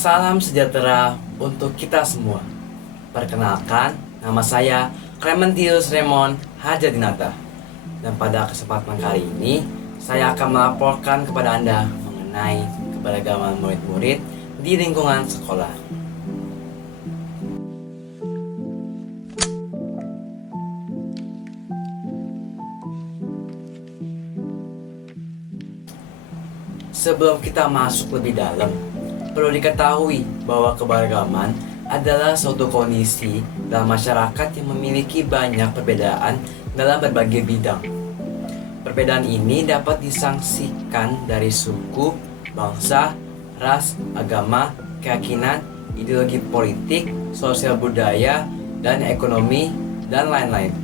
Salam sejahtera untuk kita semua. Perkenalkan, nama saya Clementius Raymond Hajadinata. Dan pada kesempatan kali ini, saya akan melaporkan kepada Anda mengenai keberagaman murid-murid di lingkungan sekolah. Sebelum kita masuk lebih dalam, perlu diketahui bahwa keberagaman adalah suatu kondisi dalam masyarakat yang memiliki banyak perbedaan dalam berbagai bidang. Perbedaan ini dapat disangsikan dari suku, bangsa, ras, agama, keyakinan, ideologi politik, sosial budaya, dan ekonomi, dan lain-lain.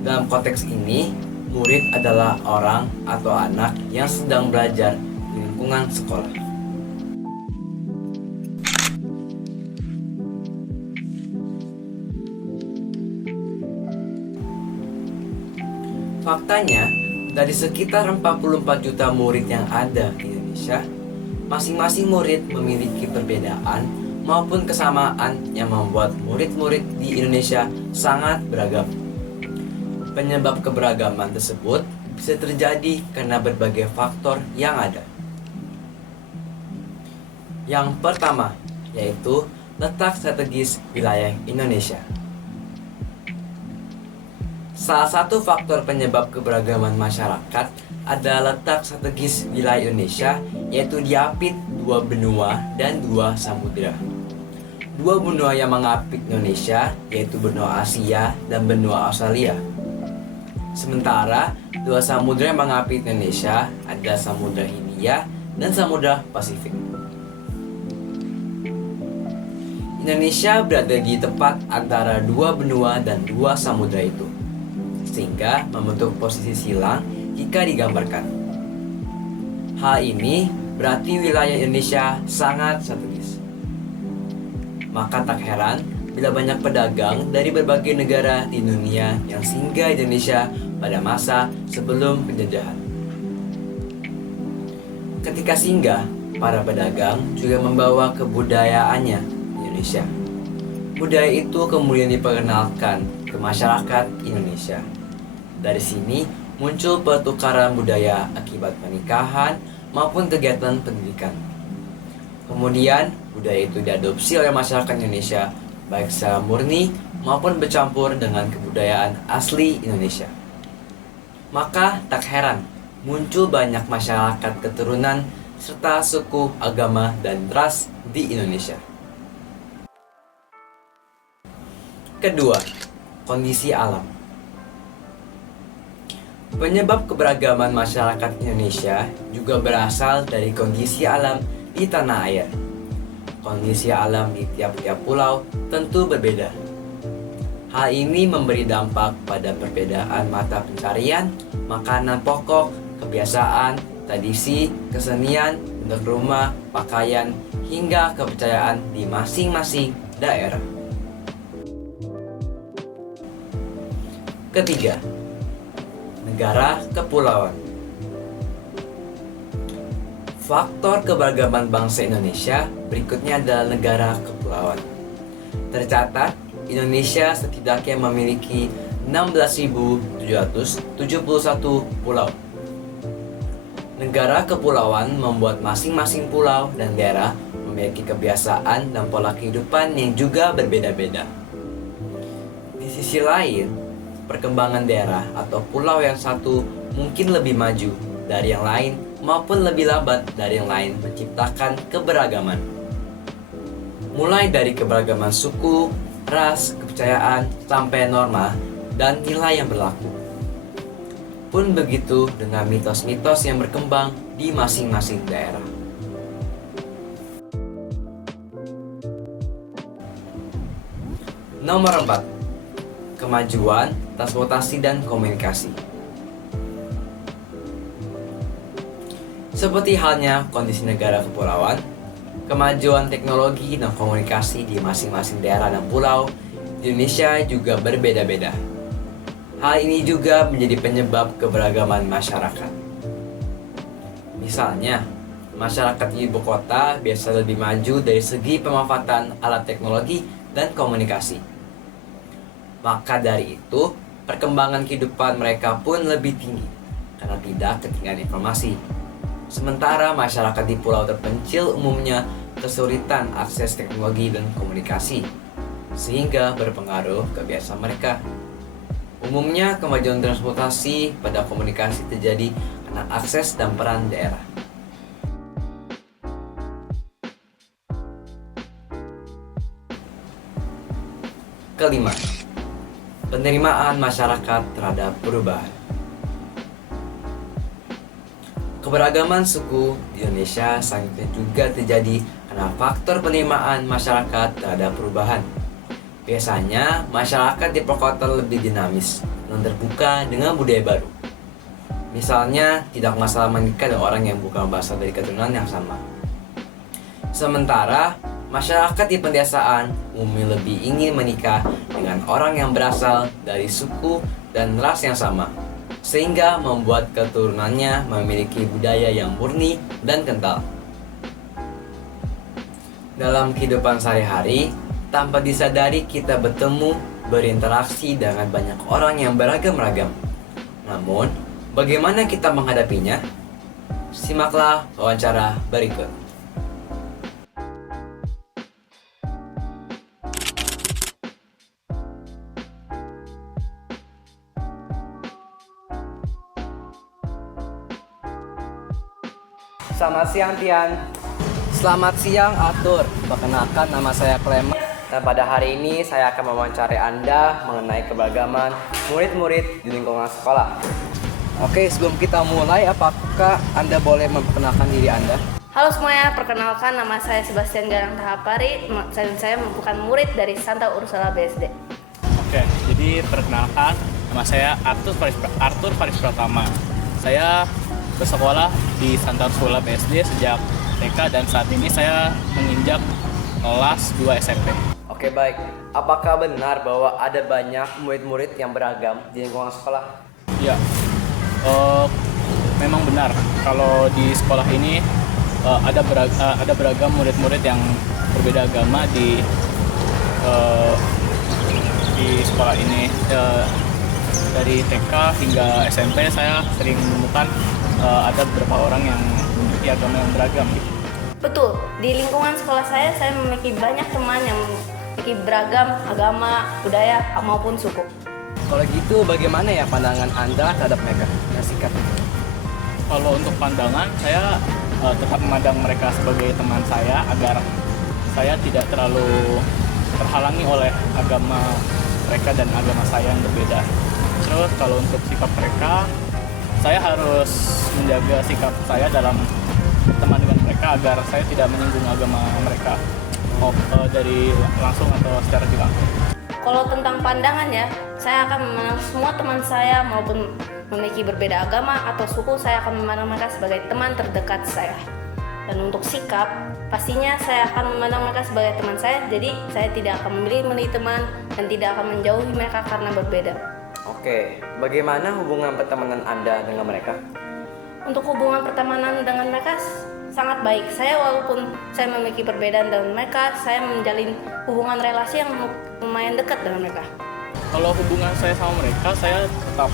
Dalam konteks ini, murid adalah orang atau anak yang sedang belajar di lingkungan sekolah. Faktanya, dari sekitar 44 juta murid yang ada di Indonesia, masing-masing murid memiliki perbedaan maupun kesamaan yang membuat murid-murid di Indonesia sangat beragam. Penyebab keberagaman tersebut bisa terjadi karena berbagai faktor yang ada. Yang pertama, yaitu letak strategis wilayah Indonesia. Salah satu faktor penyebab keberagaman masyarakat adalah letak strategis wilayah Indonesia, yaitu diapit dua benua dan dua samudera. Dua benua yang mengapit Indonesia, yaitu benua Asia dan benua Australia. Sementara dua samudera yang mengapit Indonesia ada Samudra Hindia dan Samudra Pasifik. Indonesia berada di tepat antara dua benua dan dua samudra itu, sehingga membentuk posisi silang jika digambarkan. Hal ini berarti wilayah Indonesia sangat strategis. Maka tak heran bila banyak pedagang dari berbagai negara di dunia yang singgah di Indonesia pada masa sebelum penjajahan. Ketika singgah, para pedagang juga membawa kebudayaannya di Indonesia. Budaya itu kemudian diperkenalkan ke masyarakat Indonesia. Dari sini muncul pertukaran budaya akibat pernikahan maupun kegiatan pendidikan. Kemudian budaya itu diadopsi oleh masyarakat Indonesia baik secara murni maupun bercampur dengan kebudayaan asli Indonesia. Maka tak heran muncul banyak masyarakat keturunan serta suku, agama, dan ras di Indonesia. Kedua, kondisi alam. Penyebab keberagaman masyarakat Indonesia juga berasal dari kondisi alam di tanah air. Kondisi alam di tiap-tiap pulau tentu berbeda. Hal ini memberi dampak pada perbedaan mata pencarian, makanan pokok, kebiasaan, tradisi, kesenian, bentuk rumah, pakaian, hingga kepercayaan di masing-masing daerah. Ketiga, negara kepulauan. Faktor keberagaman bangsa Indonesia berikutnya adalah negara kepulauan. Tercatat, Indonesia setidaknya memiliki 16.771 pulau. Negara kepulauan membuat masing-masing pulau dan daerah memiliki kebiasaan dan pola kehidupan yang juga berbeda-beda. Di sisi lain, perkembangan daerah atau pulau yang satu mungkin lebih maju dari yang lain maupun lebih lambat dari yang lain menciptakan keberagaman. Mulai dari keberagaman suku, ras, kepercayaan, sampai norma dan nilai yang berlaku. Pun begitu dengan mitos-mitos yang berkembang di masing-masing daerah. Nomor 4. Kemajuan, transportasi, dan komunikasi. Seperti halnya kondisi negara kepulauan, kemajuan teknologi dan komunikasi di masing-masing daerah dan pulau di Indonesia juga berbeda-beda. Hal ini juga menjadi penyebab keberagaman masyarakat. Misalnya, Masyarakat ibu kota biasa lebih maju dari segi pemanfaatan alat teknologi dan komunikasi. Maka dari itu, perkembangan kehidupan mereka pun lebih tinggi karena tidak ketinggalan informasi. Sementara masyarakat di pulau terpencil umumnya kesulitan akses teknologi dan komunikasi, sehingga berpengaruh ke kebiasaan mereka. Umumnya kemajuan transportasi pada komunikasi terjadi karena akses dan peran daerah. Kelima, penerimaan masyarakat terhadap perubahan. Keberagaman suku di Indonesia selanjutnya juga terjadi karena faktor penerimaan masyarakat terhadap perubahan. Biasanya, masyarakat di perkotaan lebih dinamis dan terbuka dengan budaya baru. Misalnya, tidak masalah menikah dengan orang yang bukan berasal dari keturunan yang sama. Sementara, masyarakat di pedesaan umumnya lebih ingin menikah dengan orang yang berasal dari suku dan ras yang sama, sehingga membuat keturunannya memiliki budaya yang murni dan kental. Dalam kehidupan sehari-hari, tanpa disadari kita bertemu, berinteraksi dengan banyak orang yang beragam-ragam. Namun, bagaimana kita menghadapinya? Simaklah wawancara berikut. Selamat siang, Tian. Selamat siang, Arthur. Perkenalkan, nama saya Clement. Dan pada hari ini saya akan mewawancarai Anda mengenai keberagaman murid-murid di lingkungan sekolah. Oke, sebelum kita mulai, apakah Anda boleh memperkenalkan diri Anda? Halo semuanya, perkenalkan nama saya Sebastian Garang Tahapari dan saya merupakan murid dari Santa Ursula BSD. Oke, jadi perkenalkan, nama saya Arthur Faris Pratama. Saya bersekolah di Santa Ursula BSD sejak TK dan saat ini saya menginjak kelas 2 SMP. Oke, baik. Apakah benar bahwa ada banyak murid-murid yang beragam di lingkungan sekolah? Ya, memang benar. Kalau di sekolah ini ada beragam murid-murid yang berbeda agama di sekolah ini. Dari TK hingga SMP saya sering menemukan ada beberapa orang yang memiliki agama yang beragam. Betul, di lingkungan sekolah saya memiliki banyak teman yang memiliki beragam agama, budaya, maupun suku. Kalau gitu, bagaimana ya pandangan Anda terhadap mereka? Ya, sikap. Kalau untuk pandangan, saya tetap memandang mereka sebagai teman saya agar saya tidak terlalu terhalangi oleh agama mereka dan agama saya yang berbeda. Terus kalau untuk sikap mereka, saya harus menjaga sikap saya dalam berteman dengan mereka agar saya tidak menyinggung agama mereka dari langsung atau secara tidak langsung. Kalau tentang pandangannya, saya akan memandang semua teman saya maupun memiliki berbeda agama atau suku, saya akan memandang mereka sebagai teman terdekat saya. Dan untuk sikap, pastinya saya akan memandang mereka sebagai teman saya, jadi saya tidak akan memilih teman dan tidak akan menjauhi mereka karena berbeda. Oke, bagaimana hubungan pertemanan Anda dengan mereka? Untuk hubungan pertemanan dengan mereka sangat baik. Walaupun saya memiliki perbedaan dengan mereka, saya menjalin hubungan relasi yang lumayan dekat dengan mereka. Kalau hubungan saya sama mereka, saya tetap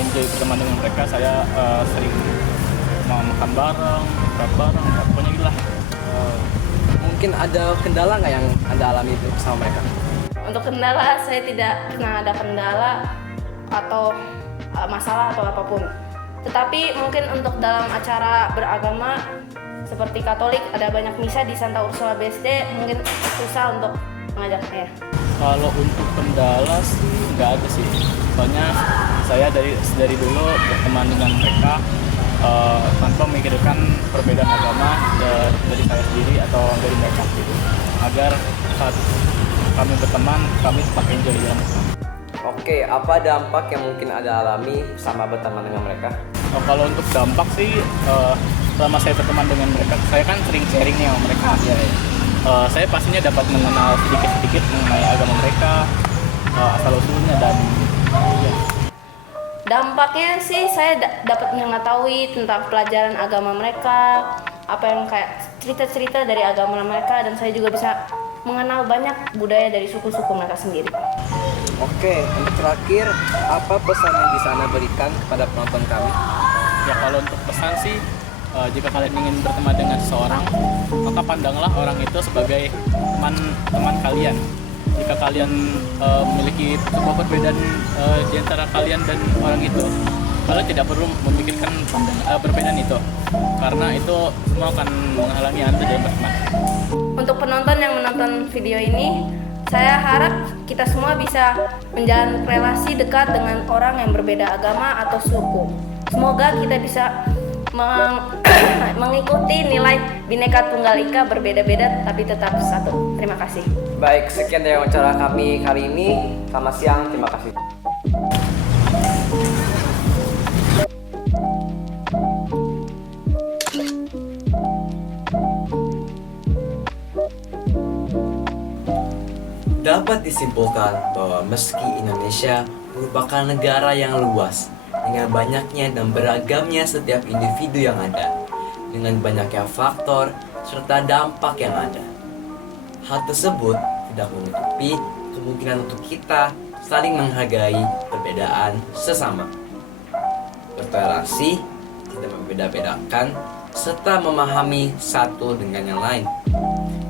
enjoy berteman dengan mereka. Saya sering makan bareng, bareng, pokoknya gitu lah. Mungkin ada kendala nggak yang Anda alami itu sama mereka? Untuk kendala, saya tidak pernah ada kendala atau masalah atau apapun. Tetapi mungkin untuk dalam acara beragama seperti Katolik, ada banyak misa di Santa Ursula BSD, mungkin susah untuk mengajaknya. Kalau untuk kendala sih nggak ada sih. Soalnya saya dari dulu berteman dengan mereka tanpa memikirkan perbedaan agama dari saya sendiri atau dari mereka gitu. Agar saat kami berteman, kami tetap enjoy dalam Islam. Oke, apa dampak yang mungkin Anda alami sama berteman dengan mereka? Kalau untuk dampak sih, selama saya berteman dengan mereka, saya kan sering sharing nih sama mereka. Saya pastinya dapat mengenal sedikit-sedikit mengenai agama mereka, asal-usulnya dan ya. Dampaknya sih saya dapat mengetahui tentang pelajaran agama mereka, apa yang kayak cerita-cerita dari agama mereka, dan saya juga bisa mengenal banyak budaya dari suku-suku mereka sendiri. Oke, untuk terakhir, apa pesan yang bisa Anda berikan kepada penonton kami? Ya kalau untuk pesan sih, jika kalian ingin berteman dengan seseorang, maka pandanglah orang itu sebagai teman kalian. Jika kalian memiliki sebuah perbedaan di antara kalian dan orang itu, kalian tidak perlu memikirkan perbedaan itu, karena itu semua akan menghalangi Anda dalam berteman. Untuk penonton yang menonton video ini, saya harap kita semua bisa menjalin relasi dekat dengan orang yang berbeda agama atau suku. Semoga kita bisa mengikuti nilai Bhinneka Tunggal Ika, berbeda-beda tapi tetap satu. Terima kasih. Baik, sekian dari wawancara kami kali ini. Selamat siang, terima kasih. Dapat disimpulkan bahwa meski Indonesia merupakan negara yang luas dengan banyaknya dan beragamnya setiap individu yang ada, dengan banyaknya faktor serta dampak yang ada, hal tersebut tidak menutupi kemungkinan untuk kita saling menghargai perbedaan sesama, bertoleransi, tidak membeda-bedakan, serta memahami satu dengan yang lain.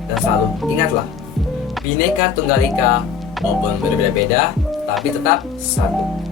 Dan selalu ingatlah, Bhinneka Tunggal Ika walaupun berbeda-beda tapi tetap satu.